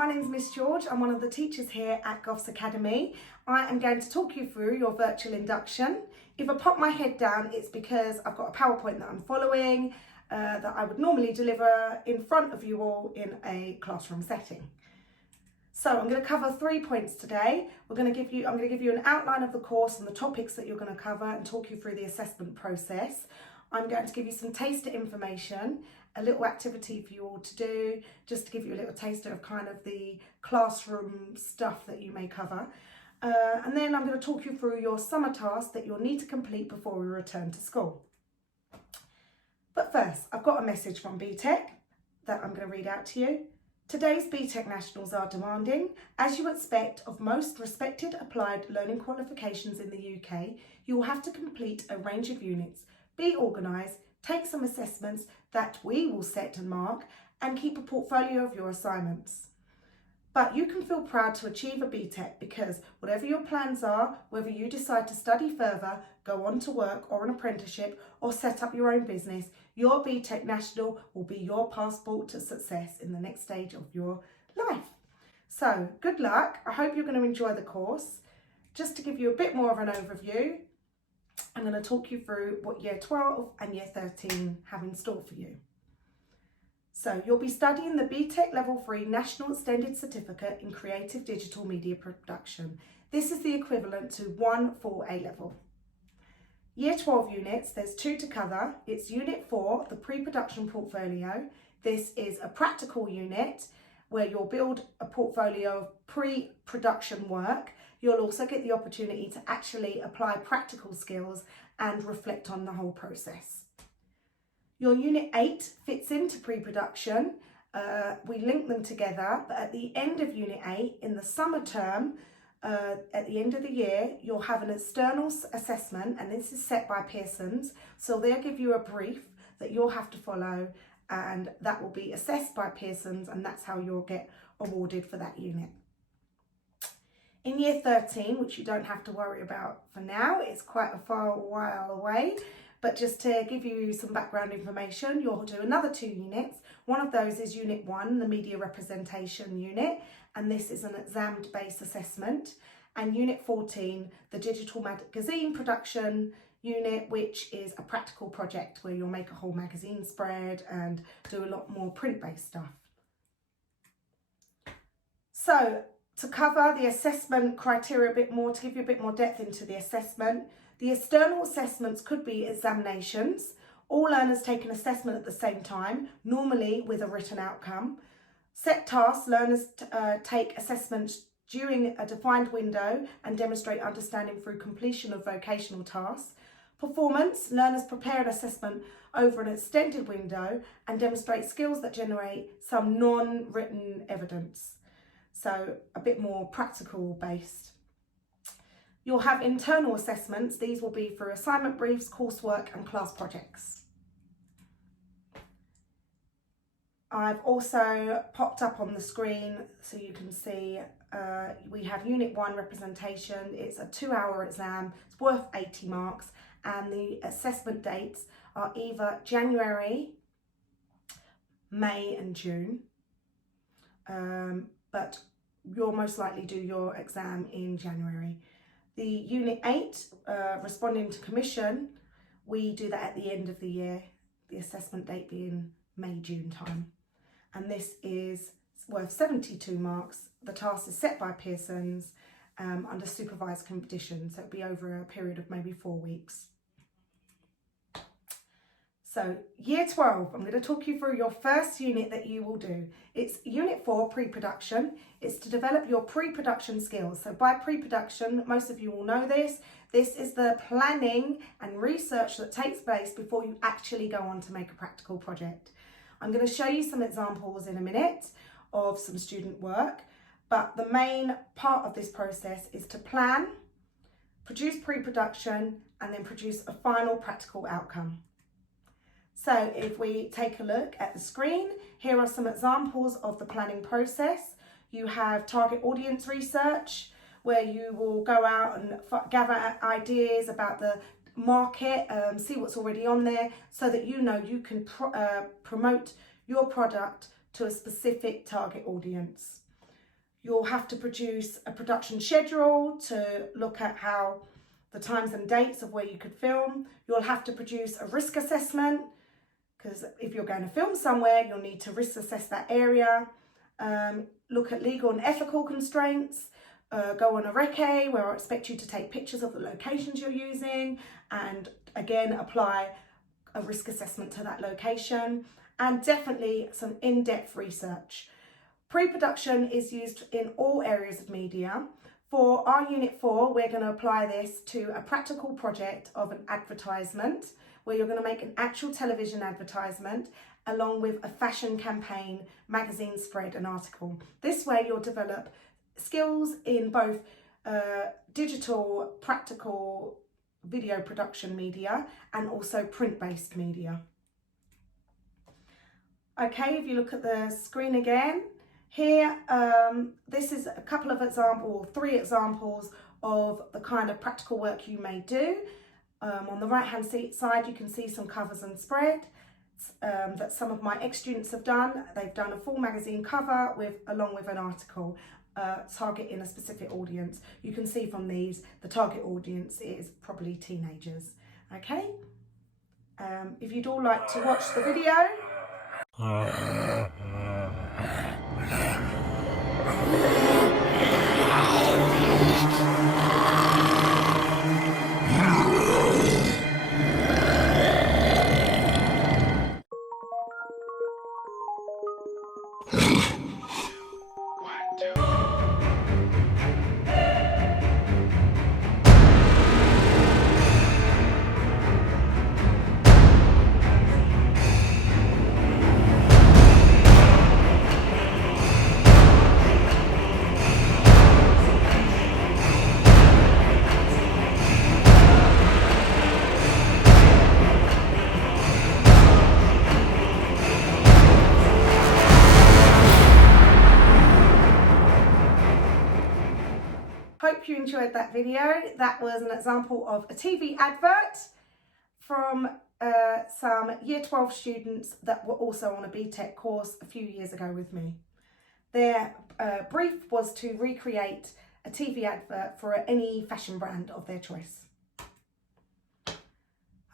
my name's Miss George. I'm one of the teachers here at Goffs Academy. I am going to talk you through your virtual induction. If I pop my head down, it's because I've got a PowerPoint that I'm following that I would normally deliver in front of you all in a classroom setting. So I'm going to cover 3 points today. I'm going to give you an outline of the course and the topics that you're going to cover and talk you through the assessment process. I'm going to give you some taster information, a little activity for you all to do, just to give you a little taster of kind of the classroom stuff that you may cover. And then I'm going to talk you through your summer tasks that you'll need to complete before we return to school. But first, I've got a message from BTEC that I'm going to read out to you. Today's BTEC Nationals are demanding. As you expect of most respected applied learning qualifications in the UK, you will have to complete a range of units, be organised, take some assessments that we will set and mark, and keep a portfolio of your assignments. But you can feel proud to achieve a BTEC because whatever your plans are, whether you decide to study further, go on to work or an apprenticeship, or set up your own business, your BTEC National will be your passport to success in the next stage of your life. So good luck. I hope you're going to enjoy the course. Just to give you a bit more of an overview, I'm going to talk you through what Year 12 and Year 13 have in store for you. So you'll be studying the BTEC Level 3 National Extended Certificate in Creative Digital Media Production. This is the equivalent to 1 full A-level. Year 12 units, there's 2 to cover. It's Unit 4, the Pre-Production Portfolio. This is a practical unit where you'll build a portfolio of pre-production work. You'll also get the opportunity to actually apply practical skills and reflect on the whole process. Your Unit 8 fits into pre-production. We link them together, but at the end of Unit 8, in the summer term, at the end of the year, you'll have an external assessment, and this is set by Pearson's. So they'll give you a brief that you'll have to follow, and that will be assessed by Pearson's, and that's how you'll get awarded for that unit. In Year 13, which you don't have to worry about for now, it's quite a far while away, but just to give you some background information, you'll do another 2 units. One of those is Unit 1, the Media Representation Unit, and this is an exam-based assessment. And Unit 14, the Digital Magazine Production Unit, which is a practical project where you'll make a whole magazine spread and do a lot more print-based stuff. So, to cover the assessment criteria a bit more, to give you a bit more depth into the assessment, the external assessments could be examinations. All learners take an assessment at the same time, normally with a written outcome. Set tasks, learners take assessments during a defined window and demonstrate understanding through completion of vocational tasks. Performance, learners prepare an assessment over an extended window and demonstrate skills that generate some non-written evidence. So a bit more practical based. You'll have internal assessments. These will be for assignment briefs, coursework and class projects. I've also popped up on the screen so you can see we have Unit 1 representation. It's a 2-hour exam. It's worth 80 marks and the assessment dates are either January, May and June. But you'll most likely do your exam in January. The Unit 8, responding to commission, we do that at the end of the year, the assessment date being May, June time. And this is worth 72 marks. The task is set by Pearson's under supervised conditions, so it'll be over a period of maybe 4 weeks. So Year 12, I'm going to talk you through your first unit that you will do. It's Unit 4, Pre-Production. It's to develop your pre-production skills. So by pre-production, most of you will know this. This is the planning and research that takes place before you actually go on to make a practical project. I'm going to show you some examples in a minute of some student work, but the main part of this process is to plan, produce pre-production, and then produce a final practical outcome. So if we take a look at the screen, here are some examples of the planning process. You have target audience research, where you will go out and gather ideas about the market, see what's already on there, so that you know you can promote your product to a specific target audience. You'll have to produce a production schedule to look at how the times and dates of where you could film. You'll have to produce a risk assessment, because if you're going to film somewhere, you'll need to risk assess that area. Look at legal and ethical constraints. Go on a recce where I expect you to take pictures of the locations you're using, and again apply a risk assessment to that location, and definitely some in-depth research. Pre-production is used in all areas of media. For our Unit 4, we're going to apply this to a practical project of an advertisement, where you're going to make an actual television advertisement along with a fashion campaign, magazine spread and article. This way you'll develop skills in both digital, practical video production media and also print-based media. Okay, if you look at the screen again, here, this is a couple of examples, 3 examples of the kind of practical work you may do. On the right-hand side, you can see some covers and spread that some of my ex-students have done. They've done a full magazine cover along with an article targeting a specific audience. You can see from these, the target audience is probably teenagers. Okay, if you'd all like to watch the video. Hope you enjoyed that video. That was an example of a TV advert from some Year 12 students that were also on a BTEC course a few years ago with me. Their brief was to recreate a TV advert for any fashion brand of their choice.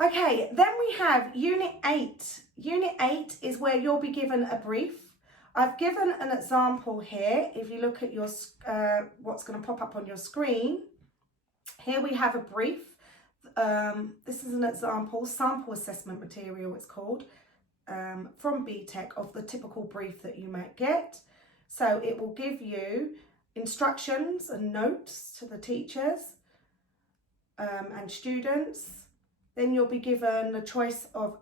Okay, then we have Unit 8. Unit 8 is where you'll be given a brief. I've given an example here. If you look at your what's going to pop up on your screen, here we have a brief. This is an example, sample assessment material it's called, from BTEC of the typical brief that you might get. So it will give you instructions and notes to the teachers and students. Then you'll be given the choice of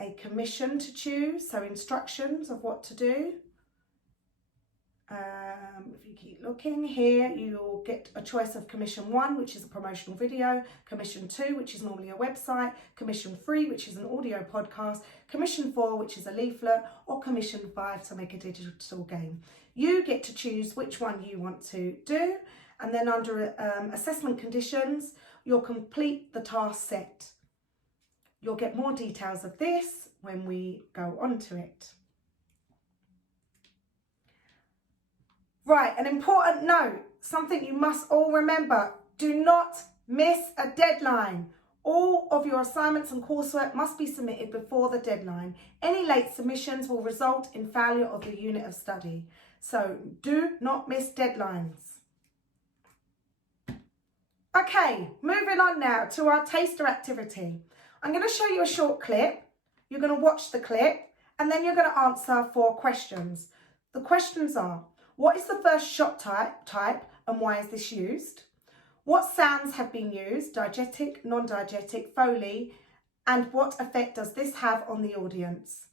a commission to choose, so instructions of what to do. If you keep looking here, you'll get a choice of commission 1, which is a promotional video, commission 2, which is normally a website, commission 3, which is an audio podcast, commission 4, which is a leaflet, or commission 5 to make a digital game. You get to choose which one you want to do, and then under assessment conditions, you'll complete the task set. You'll get more details of this when we go on to it. Right, an important note, something you must all remember: do not miss a deadline. All of your assignments and coursework must be submitted before the deadline. Any late submissions will result in failure of the unit of study. So do not miss deadlines. Okay, moving on now to our taster activity. I'm going to show you a short clip. You're going to watch the clip and then you're going to answer 4 questions. The questions are: what is the first shot type and why is this used? What sounds have been used, diegetic, non-diegetic, Foley, and what effect does this have on the audience?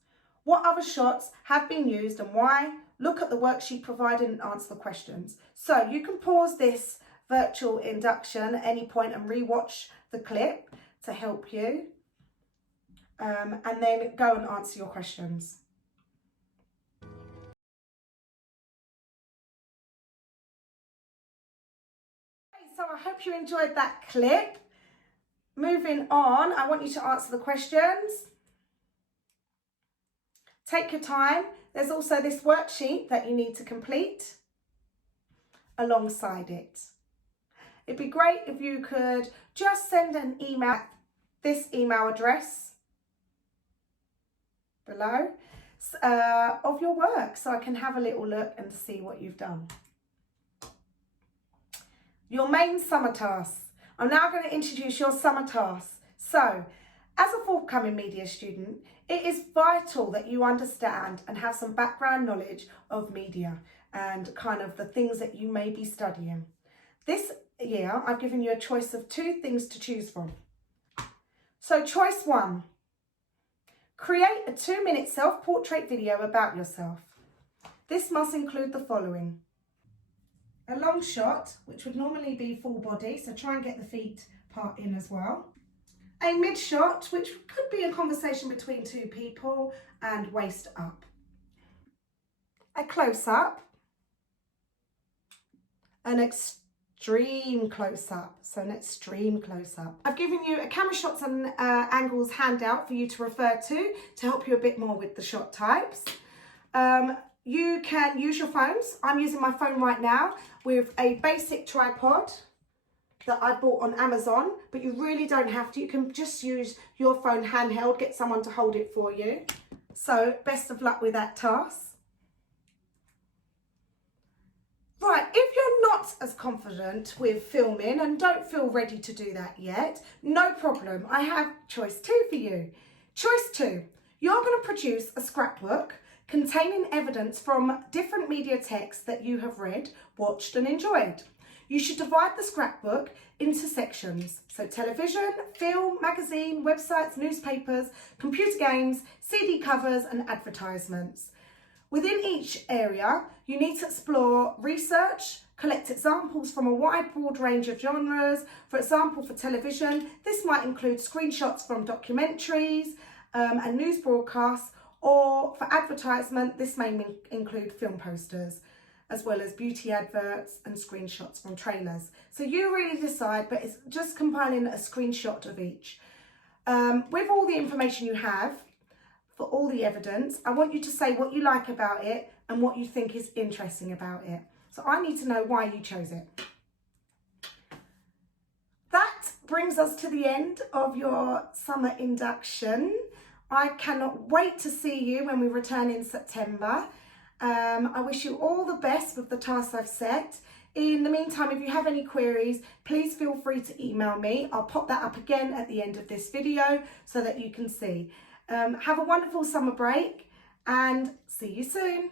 What other shots have been used and why? Look at the worksheet provided and answer the questions. So you can pause this virtual induction at any point and re-watch the clip to help you, and then go and answer your questions. So I hope you enjoyed that clip. Moving on, I want you to answer the questions. Take your time. There's also this worksheet that you need to complete alongside it. It'd be great if you could just send an email, this email address below, of your work, so I can have a little look and see what you've done. Your main summer tasks. I'm now going to introduce your summer tasks. So, as a forthcoming media student, it is vital that you understand and have some background knowledge of media and kind of the things that you may be studying. This year, I've given you a choice of 2 things to choose from. So, choice 1. Create a 2-minute self-portrait video about yourself. This must include the following. A long shot, which would normally be full body, so try and get the feet part in as well. A mid shot, which could be a conversation between 2 people, and waist up. A close up. An extreme close up, so an extreme close up. I've given you a camera shots and angles handout for you to refer to help you a bit more with the shot types. You can use your phones. I'm using my phone right now with a basic tripod that I bought on Amazon, but you really don't have to. You can just use your phone handheld, get someone to hold it for you. So best of luck with that task. Right, if you're not as confident with filming and don't feel ready to do that yet, no problem. I have choice 2 for you. Choice 2, you're going to produce a scrapbook containing evidence from different media texts that you have read, watched and enjoyed. You should divide the scrapbook into sections. So television, film, magazine, websites, newspapers, computer games, CD covers and advertisements. Within each area, you need to explore research, collect examples from a wide broad range of genres. For example, for television, this might include screenshots from documentaries and news broadcasts, or for advertisement, this may include film posters, as well as beauty adverts and screenshots from trailers. So you really decide, but it's just compiling a screenshot of each. With all the information you have, for all the evidence, I want you to say what you like about it and what you think is interesting about it. So I need to know why you chose it. That brings us to the end of your summer induction. I cannot wait to see you when we return in September. I wish you all the best with the tasks I've set. In the meantime, if you have any queries, please feel free to email me. I'll pop that up again at the end of this video so that you can see. Have a wonderful summer break and see you soon.